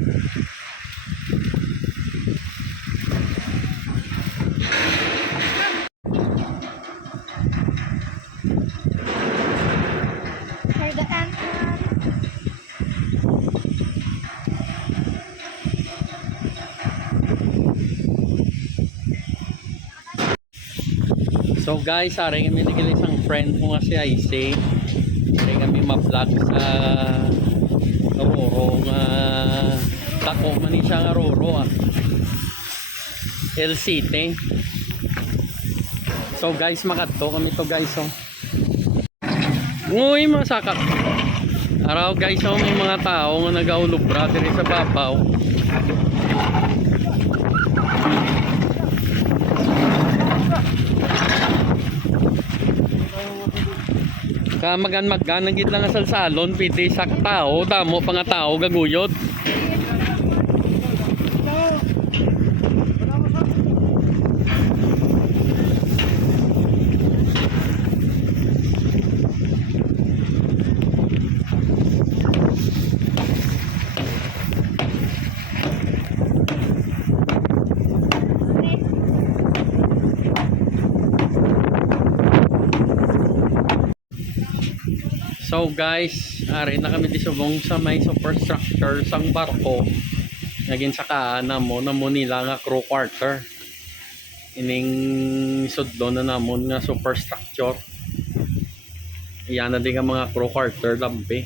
For the entrance. So guys, aray kami naging isang friend ko nga si Icy. Aray kami ma-vlog sa Roro nga tako man siya nga Roro El City. So guys, makadto kami to guys oh. Uy, masakap. Araw guys oh, may mga tao nga nagaulubra diri sa babaw. Magan nagit lang sa salon piti sak tao damo pa nga tao gaguyod. So guys, ari na kami disubong sa may superstructure sang barko. Naging saka namo nila nga crew quarter. Ining sudlo na namon nga superstructure. Iyan na din ang mga crew quarter lampi.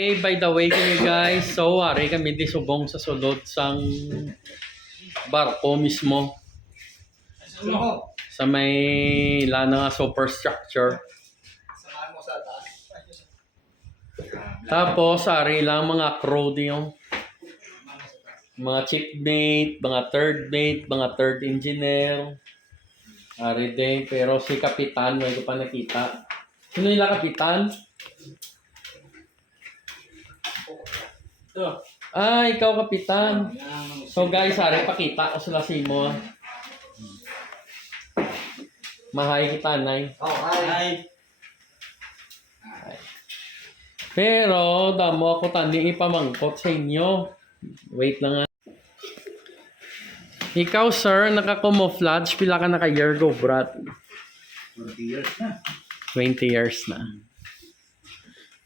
Hey, by the way kami guys, so ari kami disubong sa sulod sang barko mismo. Sa may lana nga superstructure. Tapos ari lang mga crew diyo. Mga chief mate, mga third mate, mga third engineer. Ari din, pero si kapitan may ko pa nakita. Sino nila kapitan? Ah, ikaw kapitan. So guys, ari pakita ko sila sa imo. Mahay kita, nay. Oh, hi. Pero, damo ako tani ipamangkot sa inyo. Wait lang nga. Ikaw, sir, naka-camouflage. Pila ka naka-year go, brat? 20 years na. 20 years na.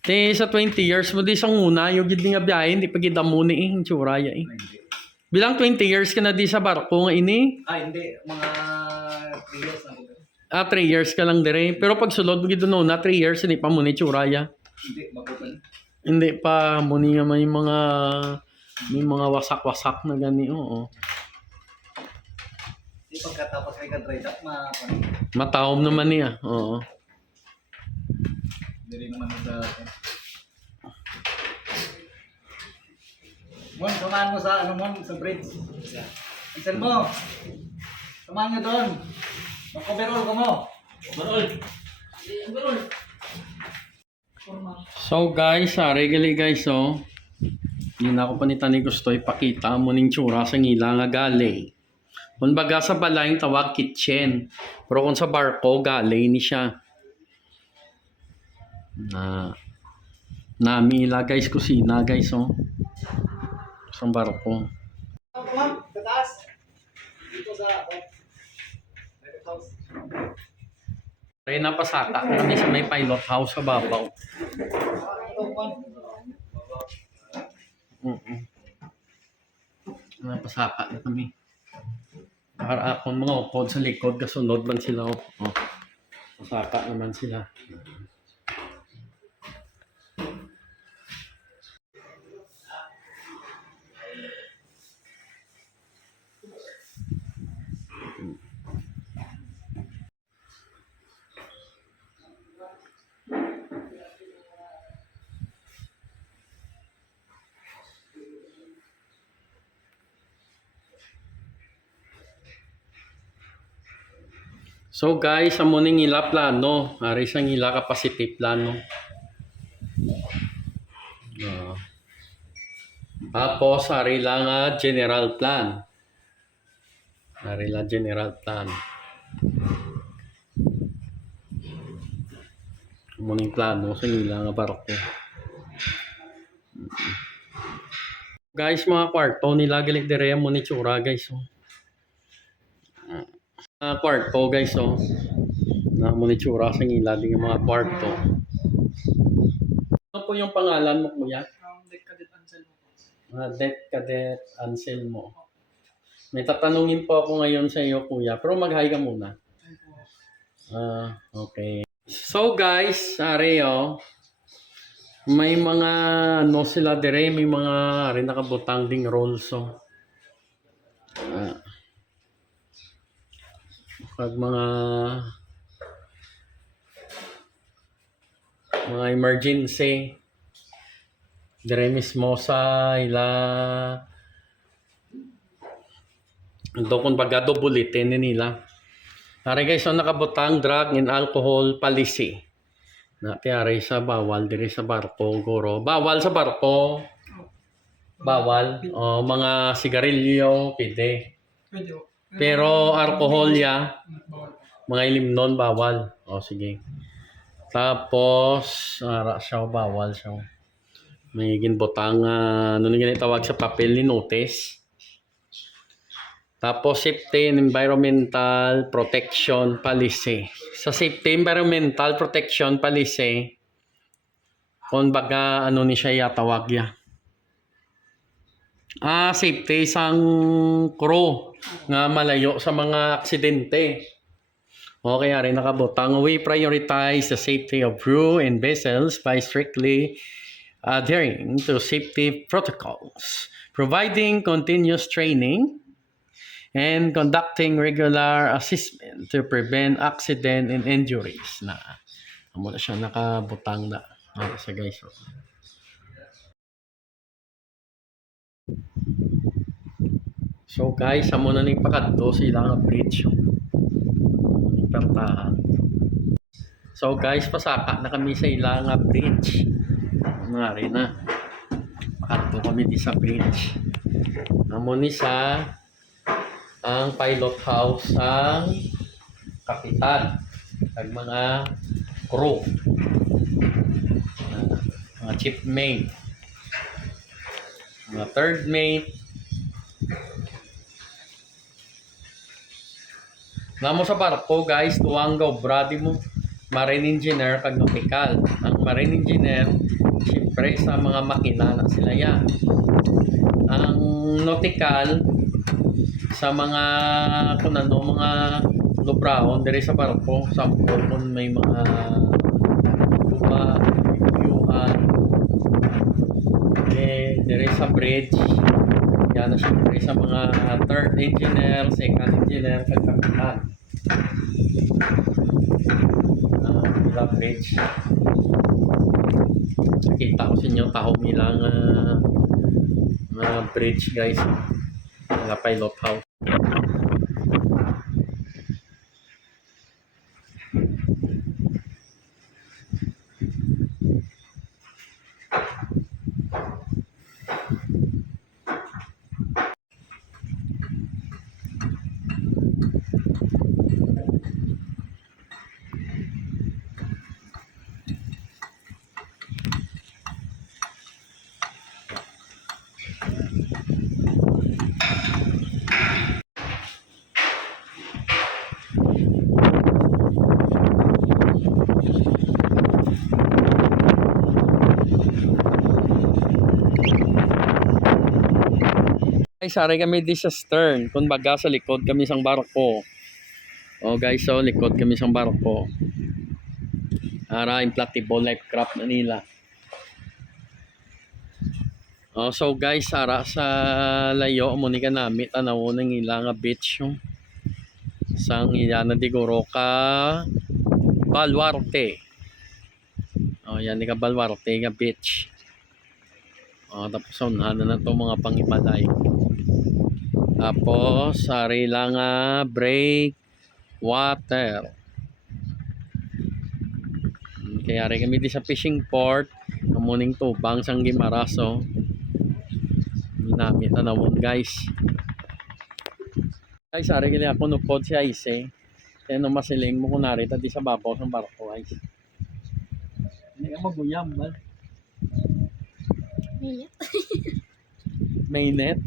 Te, sa 20 years mo, di isang una, yung gid nga biyahe, hindi pa gida mo ni yung tsuraya eh. Bilang 20 years ka na di sa barko nga ini? Ah, hindi. Mga 3 years na. 3 years ka lang dire. Pero pag sulod mo gid na 3 years, hindi pa mo ni tsuraya. Hindi, mapupan. Hindi pa mo ni nga may mga wasak-wasak na gani, oo. Hindi, pagkatapos ay ka-dry dock, Matawom naman niya, oo. Hindi rin naman sa... Mon, samahan mo sa, sa bridge. Ansel mo. Samahan nyo doon. Mag-overall ka mo. Overall. So guys, regali guys, oh. Yun ako pa ni tani gusto ipakita mo ning tsura sa ngila nga gali. Kung baga sa balay tawag kitchen. Pero kung sa barko, gali ni siya. Namila guys, kusina guys, oh. Sa barko. Ma'am, tataas. Dito sa... house. Kaya napasaka kami sa may pilot house sa babaw. Napasaka na kami. Para akong mga upod sa likod, kasunod lang sila. Oh. Pasaka naman sila. So guys, amo ning ila plano. Ari sang ila capacity plano. Ah. Tapos ari lang general plan. Ari lang general plan. Amo ning plano sa ila nga barko. Guys, mga kwarto nila gali dire mo ni tsura guys. Oh. Kwarto guys oh. Na mo ni tsura sa ila ding mga kwarto. Ano po yung pangalan mo kuya? Deck Cadet Anselmo. Det Cadet Anselmo. May tatanungin po ako ngayon sa iyo kuya, pero mag-hi ka muna. Okay. So guys, are may mga ano sila dire, may mga rin nakabutang ding roles so. Pag mga emergency dire mismo sa ila do kung bagado bulletin nila. Are guys, so nakabutang drug and alcohol policy. Na tiyari sa bawal dire sa barko guro. Bawal sa barko. Bawal. O mga sigarilyo, pwede. Pwede. Pero alcohol ya, Bawal. mga ilimnon bawal. O sige. Tapos ara siya bawal siya. May ginbutang ano ni tawag sa papel ni notice. Tapos safety and environmental protection policy. Sa safety environmental protection policy, kung baga ano ni siya tawag ya. Safety sang crew nga malayo sa mga aksidente. Okay, ari nakabutang. We prioritize the safety of crew and vessels by strictly adhering to safety protocols, providing continuous training, and conducting regular assessment to prevent accident and injuries. Na amo na siya nakabutang na sa guys. So guys, amo na ning pakadto sila nga bridge. Ning pertahan. So guys, pasaka na kami sa ila nga bridge. Ngari na. Pakadto kami di sa bridge. Amo ni sa ang pilot house ang kapitan ag mga crew, mga chief mate, mga third mate. Namo sa barko guys, tuwang brady mo marine engineer kag nautical. Ang marine engineer siyempre sa mga makina na sila yan. Ang nautical sa mga kung ano, mga lubraon dire sa barko, sample kung may mga lupa, yuhan, dire sa bridge, yan na siyempre sa mga third engineer, second engineer, kagkapitan sa bridge. Nakita ko sa inyo taong nilang bridge guys, mga pilot house. Guys, sari kami di sa stern. Kung baga sa likod kami sang barko. Oh guys, so likod kami sang barko. Ara inflatable life craft na nila. Oh, so guys, ara sa layo mo ni kanami tanaw nang ila nga beach yung sang ila na diguro ka Baluarte. Oh, yan ni ka Baluarte nga beach. Oh, tapos unahan na to mga pangibalay. Tapos sari lang break water. Kaya rin kami di sa fishing port. Kamuning tubang sang Gimaraso. Ginamit na naman guys. Guys, ari kili ako nupod si Aise. Kaya no masiling mo kunari tadi sa babaw ng barko guys. Hindi ka maguyam ba? Iya. May net.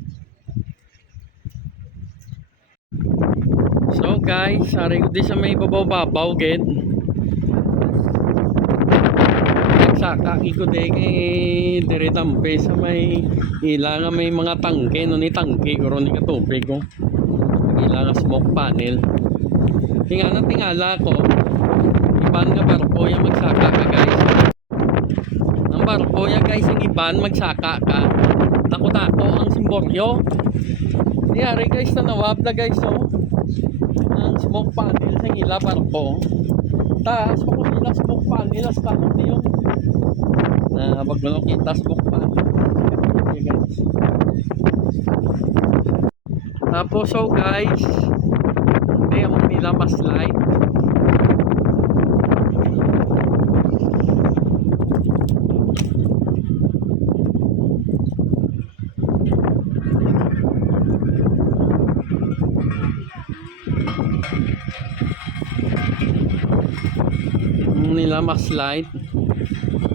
So guys, ari ko di sa may babaw-babaw gid. Nagsaka ko di kay dire tampe sa may ila nga may mga tangke no ni tangke ko ni katubig ko. Ila nga smoke panel. Tingala ko. Iban nga barko yung magsaka ka guys. Ang barko ya guys yung iban magsaka ka. Tako-tako ang simboryo. Diyari guys na nawab na guys so. Ang smoke panel sa ila barko. Taas ko sila smoke panel as takot niyo. Na pag kita smoke panel. Okay guys. Tapos so guys, hindi ako nila ma-slide. Nila ma-slide.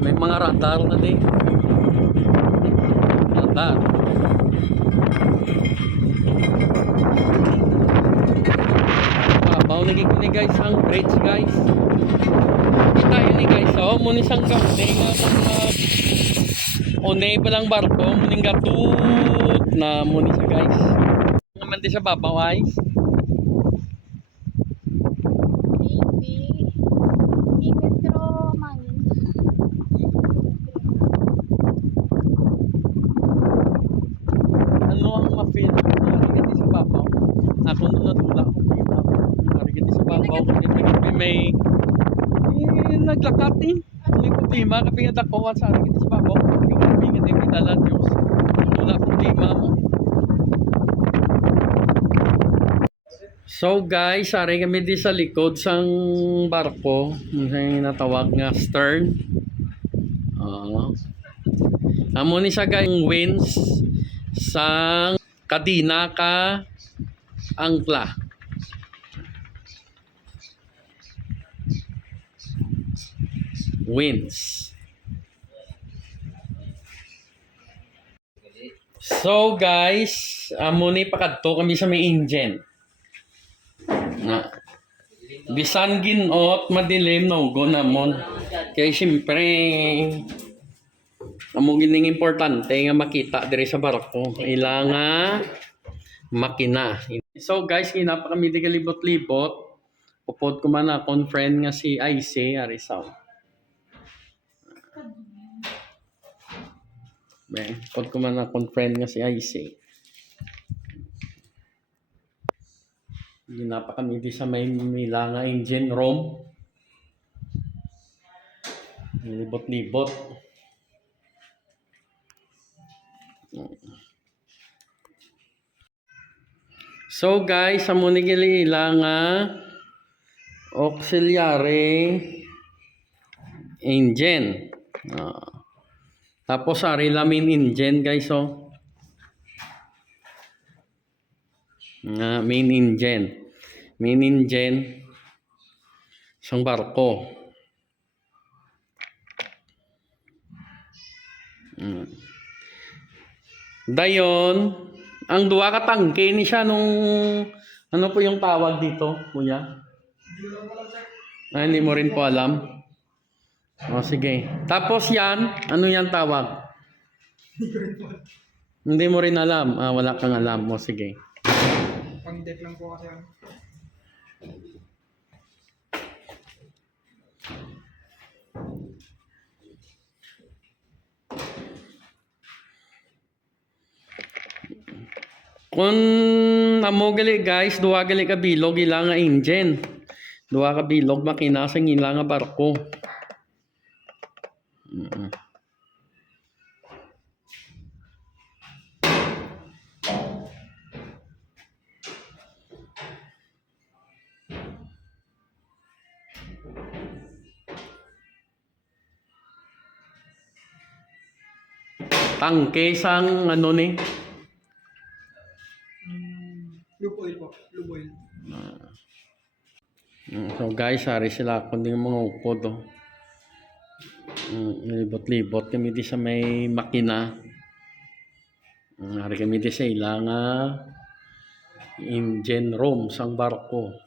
May mga radar na din. Radar. Babaw lagi ko ni guys ang bridge guys. Kita yun ni guys. Oh, muni sang kaunti nga unay pa lang barko. Muning gatut na muni sa guys. Naman di sa babaw guys. Maybe. Metro mangin. Ano ang ma-feel ko na sa babaw? Ako nung natulak ko marigit sa babaw kasi may naglakat eh. May problema kapag ako sa marigit sa babaw. Kapag hindi pinala Diyos. Wala problema mo. So guys, sari kami di sa likod sang barko. Yung natawag nga stern. Amo ni sa guys winds sang kadina ka angkla. Winds. So guys, amo ni pakadto kami sa may engine. Na bisan ginot madilim no go namon. Kaya siyempre amo gining importante nga makita diri sa barko. Ilanga makina. So guys, kinapa kami di kalibot-libot. Pupod ko man akong friend nga si Aise Arisaw. Pupod ko man akong friend nga si Aise. Ginapa kami di sa may milanga engine room. Libot-libot. So guys, sa munigili ilanga auxiliary engine. Tapos ari lamin engine guys oh. Main engine. Main engine sang barko. Dayon, ang duwa ka tangke ni siya nung ano po yung tawag dito, kuya? Hindi mo rin po alam. O sige. Tapos yan, ano yan tawag? Hindi mo rin alam. Wala kang alam. O sige. Pang-date lang po kasi yan. Kung amo gali guys, duwa gali ka bilog ila nga engine. Duwa ka bilog makina sa ila nga barko. tangke sang ano ni. Lube oil po. Lube oil. So guys, hari sila kundi mga upod. Oh. Libot-libot kami di sa may makina. Hari kami di sa ilang engine room sang barko.